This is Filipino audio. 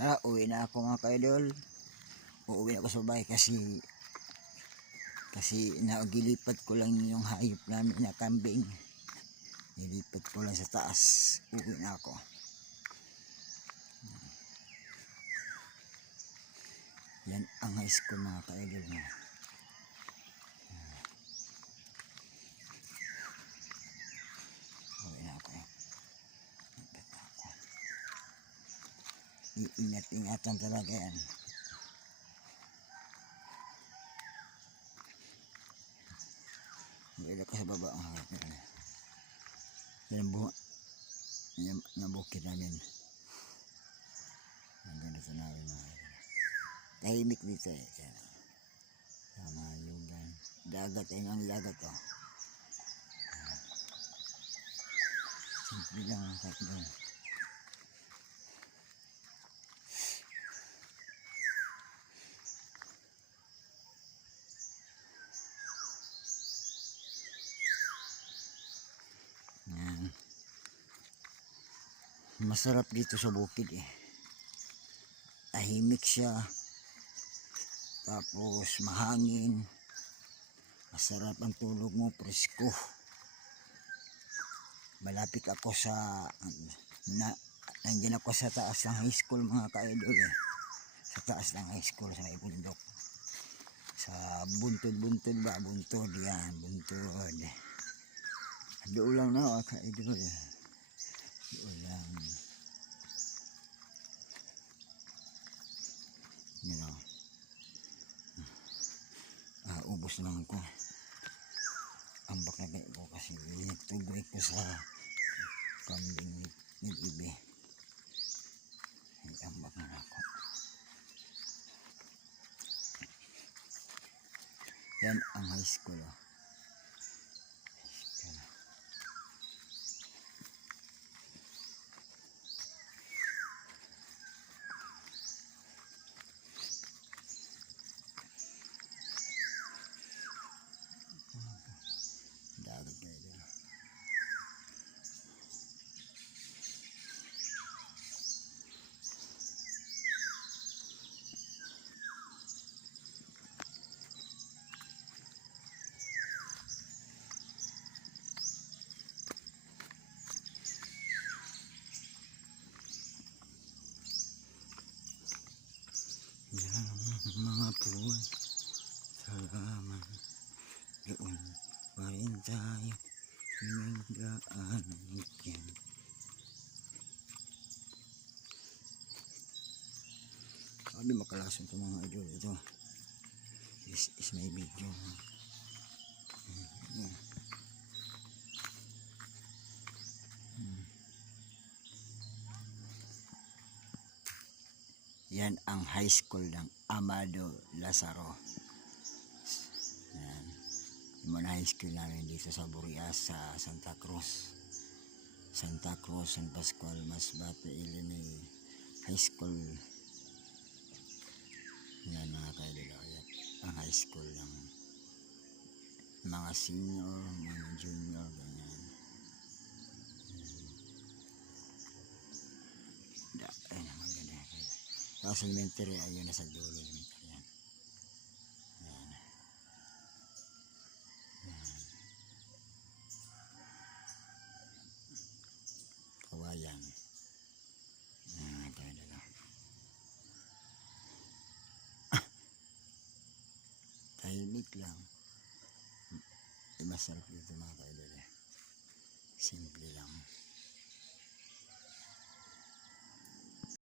Uwi na ako mga ka-idol. Uuwi na ako sa bahay kasi nagilipat ko lang yung hayop namin na kambing. Nilipat ko lang sa taas. Uwi na ako. Yan ang high school mga ka-idol mo. Uwi na ako. Iingat-ingatan talaga yan. Uwi ako sa baba ang harap yan. Yan ang bukid namin. Ang ganda sa namin mga idol. Tahimik dito eh. Yan. Sama yugan. Dagat ay ang dagat oh. Simple lang ang kakdoon. Yan. Masarap dito sa bukid eh. Tahimik siya. Tapos mahangin. Masarap ang tulog mo, presko. Malapit ako sa nandiyan ako sa taas ng high school mga ka-idol eh. Sa taas ng high school sa may bundok. Sa buntod ba? Buntod yan, buntod. Doon lang na mga ka-idol eh. Doon lang. You know. Ubos lang ako. Ambak na kayo ko kasi nagtugoy ko sa kambing ng ibe. Ambak na ako. Yan ang high school oh. Dagat na ito. Yan mga puwan. Salamat. Doon pa rin tayo nagdaan yan. Sabi makalason ito mga idol. Ito is my video. Yan ang high school ng Amado Lazaro. Yan. Yung mga high school namin dito sa Burias, sa Santa Cruz, San Pascual, Masbate, Illinois High School. Yan mga kaidol. Yan ang high school ng mga senior, mga junior, ganyan. Ayun ang maganda. Tapos elementary, ayun na sa dulo. Elementary yan. Yan. Kawayan. Yan, kaidol. Tahimik lang. Masarap dito mga kaidol. Simple lang.